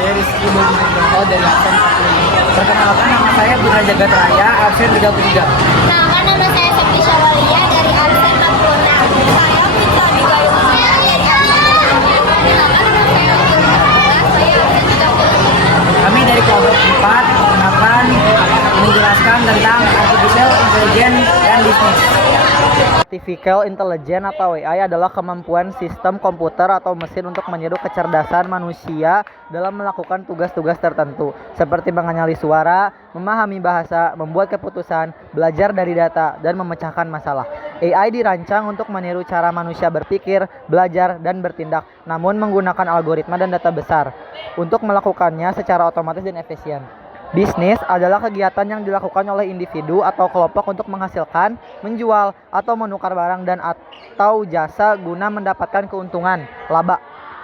saya Rizky Budi Nugroho dari absen 45. Perkenalkan, nama saya Putra Jagat Raya, absen 33. Nama saya Septi Syawalia dari absen 46. Saya Putra Bigayumaya dari absen 46. Perkenalkan, nama saya saya absen 35. Kami dari kelompok 4 akan menjelaskan tentang Artificial Intelligence dan Bisnis. Artificial Intelligence atau AI adalah kemampuan sistem komputer atau mesin untuk meniru kecerdasan manusia dalam melakukan tugas-tugas tertentu, seperti mengenali suara, memahami bahasa, membuat keputusan, belajar dari data, dan memecahkan masalah. AI dirancang untuk meniru cara manusia berpikir, belajar, dan bertindak, namun menggunakan algoritma dan data besar untuk melakukannya secara otomatis dan efisien. Bisnis adalah kegiatan yang dilakukan oleh individu atau kelompok untuk menghasilkan, menjual, atau menukar barang dan atau jasa guna mendapatkan keuntungan, laba.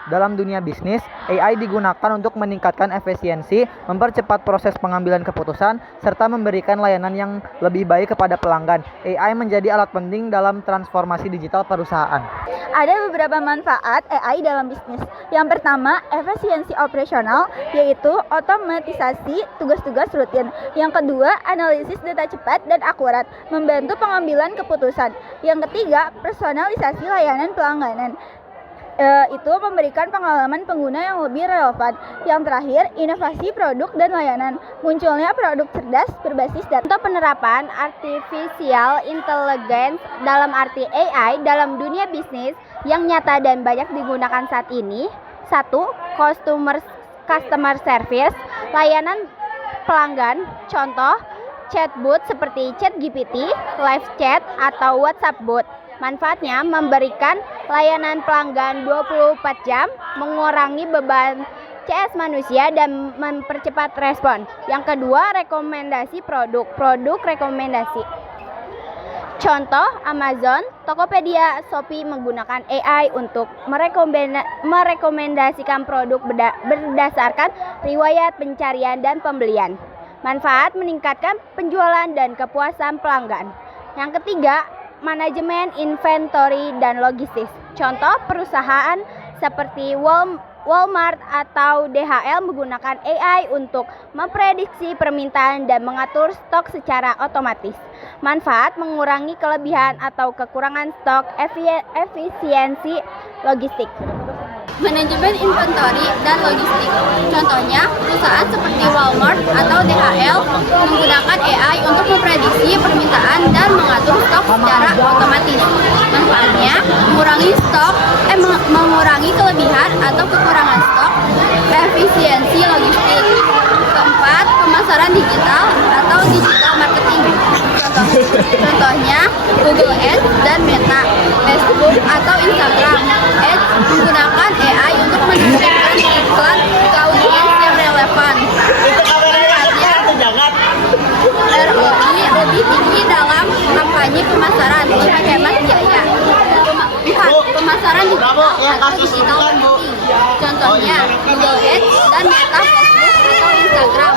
Dalam dunia bisnis, AI digunakan untuk meningkatkan efisiensi, mempercepat proses pengambilan keputusan, serta memberikan layanan yang lebih baik kepada pelanggan. AI menjadi alat penting dalam transformasi digital perusahaan. Ada beberapa manfaat AI dalam bisnis. Yang pertama, efisiensi operasional, yaitu otomatisasi tugas-tugas rutin. Yang kedua, analisis data cepat dan akurat, membantu pengambilan keputusan. Yang ketiga, personalisasi layanan pelangganan. Itu memberikan pengalaman pengguna yang lebih relevan. Yang terakhir, inovasi produk dan layanan. Munculnya produk cerdas berbasis data. Untuk penerapan artificial intelligence dalam arti AI dalam dunia bisnis yang nyata dan banyak digunakan saat ini. 1. Customer service, layanan pelanggan. Contoh, chatbot seperti ChatGPT, live chat, atau WhatsApp bot. Manfaatnya memberikan layanan pelanggan 24 jam, mengurangi beban CS manusia dan mempercepat respon. Yang kedua, rekomendasi produk rekomendasi. Contoh, Amazon, Tokopedia, Shopee menggunakan AI untuk merekomendasikan produk berdasarkan riwayat pencarian dan pembelian. Manfaat meningkatkan penjualan dan kepuasan pelanggan. Yang ketiga, manajemen inventory dan logistik. Contoh, perusahaan seperti Walmart atau DHL menggunakan AI untuk memprediksi permintaan dan mengatur stok secara otomatis. Manfaat mengurangi kelebihan atau kekurangan stok, efisiensi logistik. Manajemen inventory dan logistik. Contohnya, perusahaan seperti Walmart atau DHL menggunakan AI untuk memprediksi permintaan dan mengatur stok secara otomatis. Manfaatnya, mengurangi kelebihan atau kekurangan stok, efisiensi logistik. Keempat, pemasaran digital atau digital marketing. Contohnya, Google Ads dan Meta, Facebook atau Instagram. Ads menggunakan AI untuk menunjukkan iklan ke audiens yang relevan. Manfaatnya, ROI lebih tinggi dalam kampanye pemasaran, lebih hemat biaya. Pemasaran digital atau digital marketing. Contohnya, Google Ads dan Meta, Facebook atau Instagram.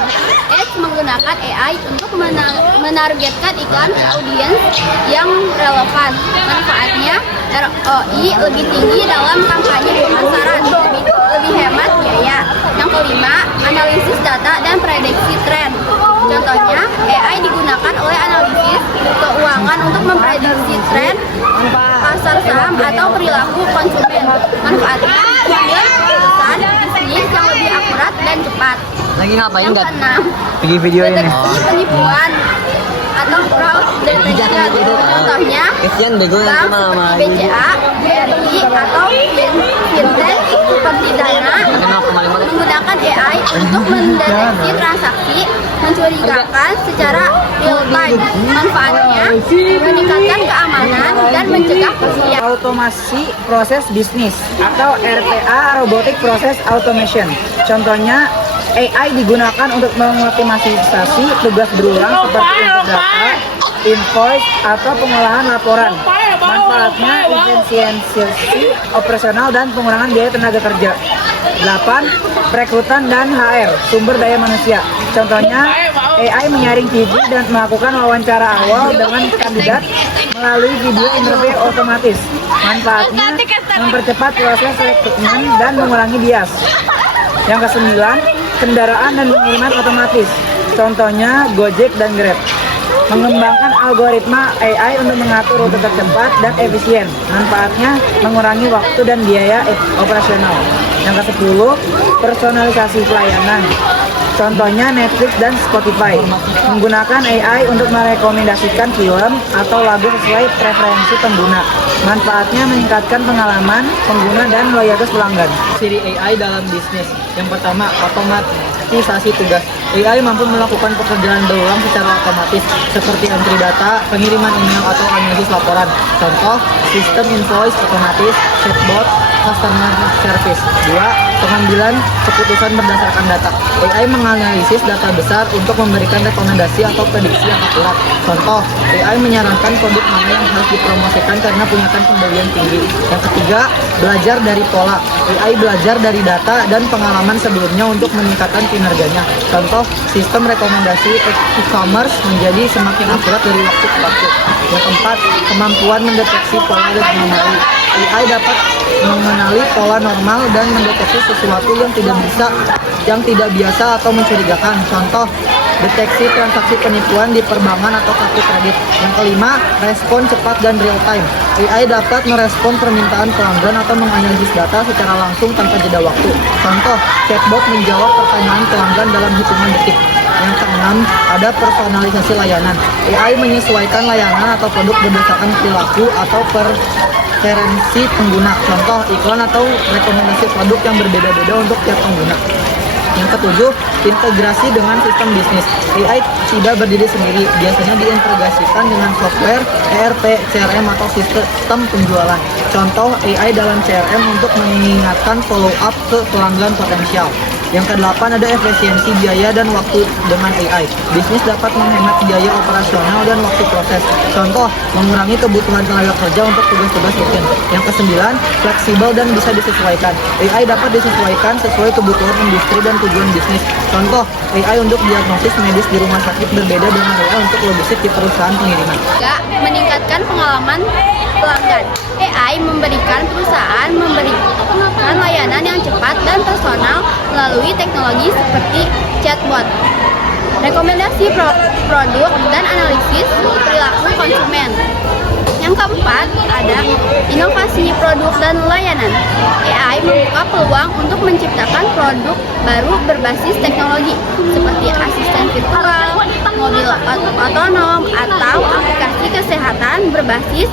Ads menggunakan AI untuk menargetkan iklan ke audiens yang relevan. Manfaatnya, ROI lebih tinggi dalam kampanye pemasaran, lebih hemat biaya. Yang kelima, analisis data dan prediksi tren. Contohnya, AI digunakan oleh analisis keuangan untuk memprediksi tren pasar saham atau perilaku konsumen. Manfaatnya, mengambil keputusan bisnis yang lebih akurat dan cepat. Lagi ngapain Yang nggak? keenam, Video ini. deteksi penipuan atau fraud detection. Contohnya, bank seperti BCA, BRI, atau fintech seperti Dana menggunakan AI untuk mendeteksi transaksi mencurigakan secara real time. Manfaatnya meningkatkan keamanan dan mencegah kerugian. Automasi proses bisnis atau RPA, Robotic Process Automation. Contohnya, AI digunakan untuk mengoptimalisasi tugas berulang seperti input data, invoice, atau pengolahan laporan. Manfaatnya efisiensi operasional dan pengurangan biaya tenaga kerja. 8. Perekrutan dan HR, sumber daya manusia. Contohnya, AI menyaring CV dan melakukan wawancara awal dengan kandidat melalui video interview otomatis. Manfaatnya mempercepat proses rekrutmen dan mengurangi bias. Yang kesembilan, kendaraan dan pengiriman otomatis. Contohnya Gojek dan Grab. Mengembangkan algoritma AI untuk mengatur rute tercepat dan efisien. Manfaatnya mengurangi waktu dan biaya operasional. Yang ke-10, personalisasi pelayanan. Contohnya Netflix dan Spotify. Menggunakan AI untuk merekomendasikan film atau lagu sesuai preferensi pengguna. Manfaatnya meningkatkan pengalaman pengguna dan loyalitas pelanggan. Ciri AI dalam bisnis. Yang pertama, otomatisasi tugas. AI mampu melakukan pekerjaan berulang secara otomatis, seperti entry data, pengiriman email, atau analisis laporan. Contoh, sistem invoice otomatis, chatbot, customer service. 2. Pengambilan keputusan berdasarkan data. AI menganalisis data besar untuk memberikan rekomendasi atau prediksi yang akurat. Contoh, AI menyarankan produk mana yang harus dipromosikan karena punya pembelian tinggi. Yang ketiga, belajar dari pola. AI belajar dari data dan pengalaman sebelumnya untuk meningkatkan kinerjanya. Contoh, sistem rekomendasi e-commerce menjadi semakin akurat dari waktu ke waktu. Yang keempat, kemampuan mendeteksi pola dan anomali. AI dapat mengenali pola normal dan mendeteksi sesuatu yang tidak biasa atau mencurigakan. Contoh, deteksi transaksi penipuan di perbankan atau kartu kredit. Yang kelima, respon cepat dan real time. AI dapat merespon permintaan pelanggan atau menganalisis data secara langsung tanpa jeda waktu. Contoh, chatbot menjawab pertanyaan pelanggan dalam hitungan detik. Yang keenam, ada personalisasi layanan. AI menyesuaikan layanan atau produk berdasarkan perilaku atau preferensi pengguna. Contoh, iklan atau rekomendasi produk yang berbeda-beda untuk tiap pengguna. Yang ketujuh, integrasi dengan sistem bisnis. AI tidak berdiri sendiri, biasanya diintegrasikan dengan software, ERP, CRM, atau sistem penjualan. Contoh, AI dalam CRM untuk mengingatkan follow up ke pelanggan potensial. Yang kedelapan, ada efisiensi biaya dan waktu dengan AI. Bisnis dapat menghemat biaya operasional dan waktu proses. Contoh, mengurangi kebutuhan tenaga kerja untuk tugas-tugas rutin. Yang kesembilan, fleksibel dan bisa disesuaikan. AI dapat disesuaikan sesuai kebutuhan industri dan tujuan bisnis. Contoh, AI untuk diagnosis medis di rumah sakit berbeda dengan AI untuk logistik di perusahaan pengiriman. Juga meningkatkan pengalaman pelanggan. AI memberikan layanan yang cepat dan personal melalui teknologi seperti chatbot, rekomendasi produk, dan analisis perilaku konsumen. Yang keempat, ada inovasi produk dan layanan. AI membuka peluang untuk menciptakan produk baru berbasis teknologi seperti asisten virtual, mobil otonom, atau aplikasi kesehatan berbasis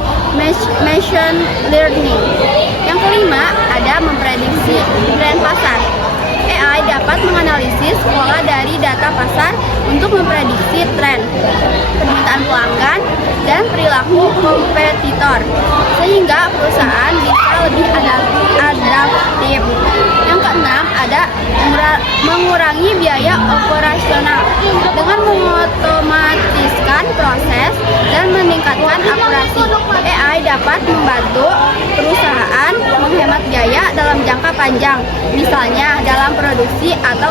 machine learning. Yang kelima, ada memprediksi tren pasar. AI dapat menganalisis pola dari data pasar untuk memprediksi tren, permintaan pelanggan, dan perilaku kompetitor, sehingga perusahaan bisa lebih adaptif. Yang keenam, ada mengurangi biaya operasional. Dengan mengotomatiskan proses dan meningkatkan akurasi, AI dapat membantu perusahaan menghemat biaya dalam jangka panjang, misalnya dalam produksi atau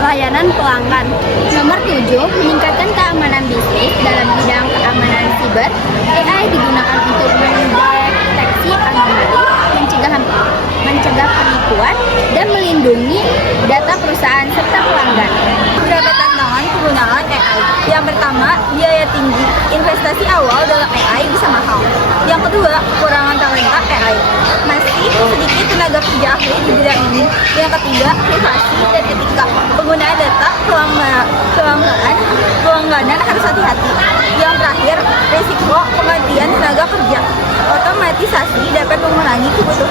layanan pelanggan. Nomor 7, meningkatkan keamanan bisnis. Dalam bidang keamanan siber, AI digunakan untuk mendeteksi anomali, mencegah penipuan, dan melindungi data perusahaan serta pelanggan. Beberapa tantangan penggunaan AI. Yang pertama, biaya tinggi. Investasi awal dalam AI bisa mahal. Yang kedua, kekurangan talenta AI. Masih sedikit tenaga kerja ahli di bidang ini. Yang ketiga, privasi dan etika. Penggunaan data pelangganan harus hati-hati. Yang terakhir, risiko penggantian tenaga kerja. Otomatisasi dapat mengurangi kebutuhan